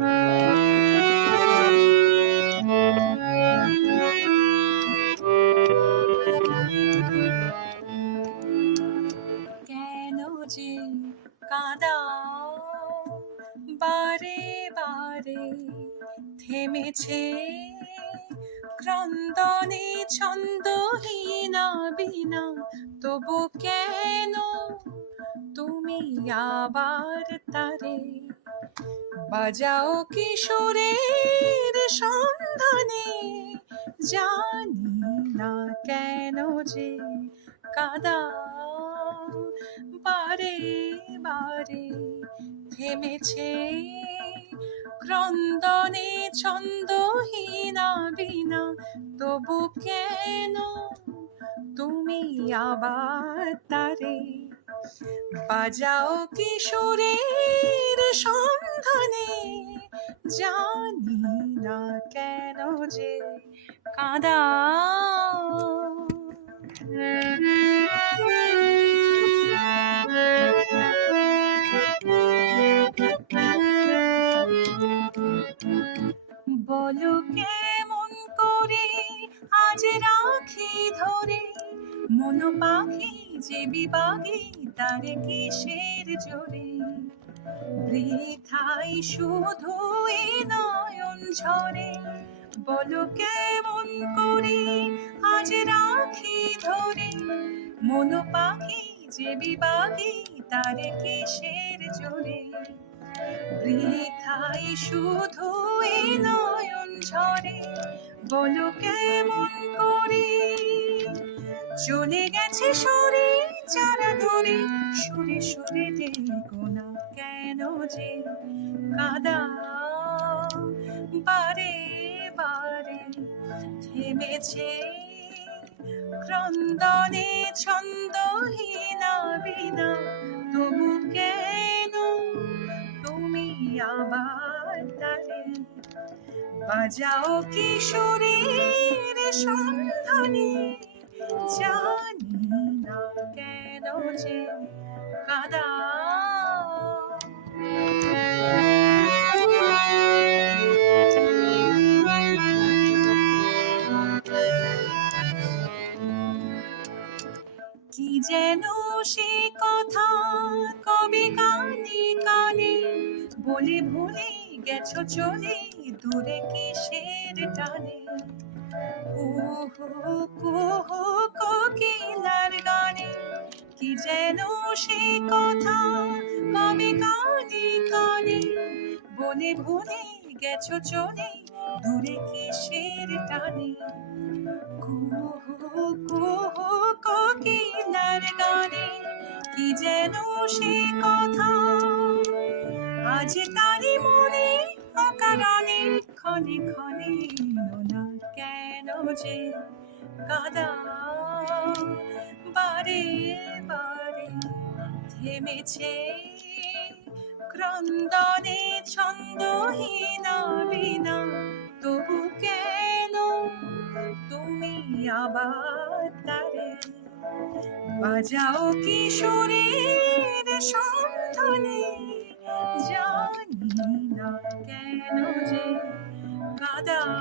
কেন যে কাঁদাও বারে বারে, থেমেছে ক্রন্দনে ছন্দহীনা বিনা, তবু কেন তুমি আবার তারে বাজাও কিশোরের সন্ধানে? জানি না কেন যে কাঁদাও বারে বারে, থেমেছে ক্রন্দনে ছন্দহীনা বিনা, তবু কেন তুমি আবার তারে বাজাও কিশোরের সন্ধানে? জানি না কেন যে কাঁদাও। বলো কেমন করে আজ রাখি ধরে, মন পাখি যে বিভাগে তারে কিসের জোরে? বৃথাই শুধু এ নয়ন ঝরে, বলো কেমন করে আজ রাখি ধরে, মন পাখি যে বিভাগে তারে কিসের জোরে? বৃথাই শুধু এ নয়ন ঝরে, বলো কেমন করে? চলে গেছে সরে যারা ধরে, সুরে সুরে দেখো না কেন যে কাঁদাও বারে বারে, থেমেছে ক্রন্দনে ছন্দহীনা বিনা, তবু কেন তুমি আবার তারে বাজাও কিশোরের সন্ধানে? জানি না কেন যে কাঁদাও। কি যেন সে কথা কবে কানে কানে, বলে ভুলে গেছো চলে দূরে কিসের টানে? কুহু কুহু কোকিলার গানে, কি যেন সে কথা কবে কানে কানে, বলে ভুলে গেছো চলে দূরে কিসের টানে? কুহু কুহু কোকিলার গানে, কি যেন সে কথা আজ তারি মনে অকারণে ক্ষণে ক্ষণে না কেন যে কাঁদাও বারে বারে, থেমেছে ক্রন্দনে ছন্দহীনা বিনা, তবু কেন তুমি আবার তারে বাজাও কিশোরের সন্ধানে? জানি না কেন যে কাঁদাও।